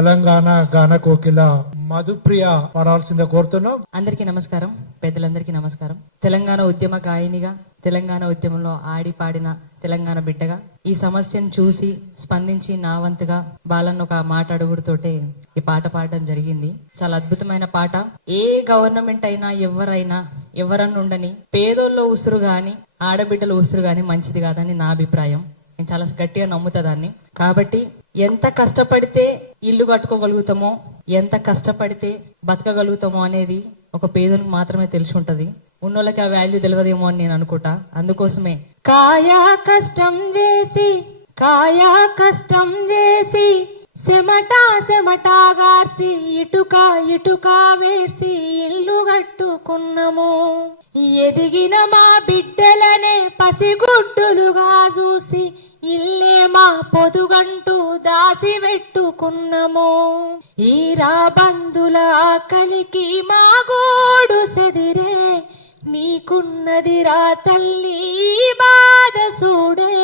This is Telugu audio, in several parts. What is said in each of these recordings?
తెలంగాణ గాన కోకిల మధుప్రియ పాడాల్సిందే కోరుతున్నాం. అందరికీ నమస్కారం, పెద్దలందరికీ నమస్కారం. తెలంగాణ ఉద్యమ గాయనిగా, తెలంగాణ ఉద్యమంలో ఆడి పాడిన తెలంగాణ బిడ్డగా ఈ సమస్యను చూసి స్పందించి నా వంతుగా బాలన్న ఒక మాట అడుగుడుతోటే ఈ పాట పాడడం జరిగింది. చాలా అద్భుతమైన పాట. ఏ గవర్నమెంట్ అయినా ఎవరన్నా ఉండని పేదోళ్ళ ఉసురు గాని ఆడబిడ్డల ఉసురు గాని మంచిది కాదని నా అభిప్రాయం. నేను చాలా గట్టిగా నమ్ముతా దాన్ని. కాబట్టి ఎంత కష్టపడితే ఇల్లు కట్టుకోగలుగుతామో, ఎంత కష్టపడితే బతకగలుగుతామో అనేది ఒక పేదోనికి మాత్రమే తెలిసి ఉంటది. ఉన్నోళ్ళకి ఆ వాల్యూ తెలియదేమో అని నేను అనుకుంటా. అందుకోసమే కాయా కష్టం చేసి సెమటా గార్సి ఇటుక వేసి ఇల్లు కట్టుకున్నాము. ఎదిగిన మా బిడ్డలనే పసిగుడ్డులుగా చూసి ఇల్లే మా పొదుగంటూ దాసి పెట్టుకున్నాము. ఈ రాబందుల ఆకలికి మా గోడు సెదిరే, నీకున్నది రా తల్లి బాధ చూడే.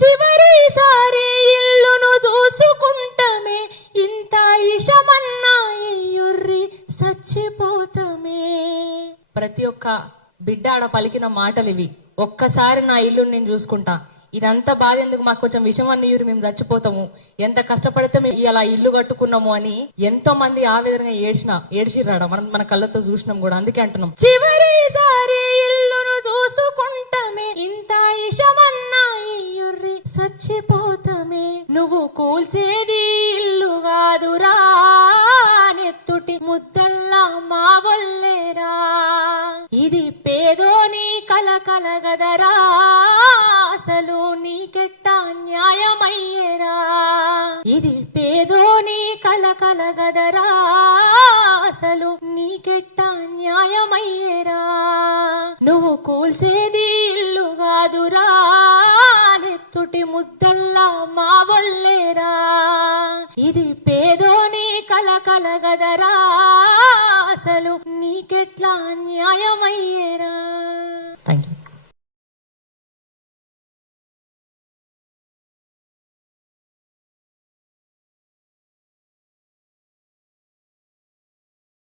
చివరిసారి ఇల్లును చూసుకుంటమే, ఇంత ఇషమన్నా ఇయ్యుర్రి చచ్చిపోతమే. ప్రతి ఒక్క బిడ్డ ఆడ పలికిన మాటలు ఇవి. ఒక్కసారి నా ఇల్లు నేను చూసుకుంటా, ఇదంతా బాధ ఎందుకు, మాకు కొంచెం విషయం అన్న ఇయ్యూరు, మేము చచ్చిపోతాము, ఎంత కష్టపడితే మేము ఇలా ఇల్లు కట్టుకున్నాము అని ఎంతో మంది ఆ విధంగా ఏడ్చిరాడ. మనం మన కళ్ళతో చూసినాం కూడా. అందుకే అంటున్నాం, చివరిసారి ఇల్లును చూసుకుంటమే, ఇంత ఇషమన్నా ఇయ్యుర్రి చచ్చిపోతమే. నువ్వు కూల్చేది ఇల్లు కాదురా, నెత్తుటి ముద్దల్లా మా వల్లేరా. ఇది పేదోని కలగదరా, అసలు నీకెట్టా న్యాయమయ్యేరా. ఇది పేదోని కలగదరా, అసలు నీకెట్టా న్యాయమయ్యేరా. నువ్వు కూల్చేది ఇల్లు కాదురా, నెత్తుటి ముద్దల్లా మా వల్లేరా. ఇది పేదోని కలగదరా, అసలు నీకెట్లా న్యాయమయ్యేరా.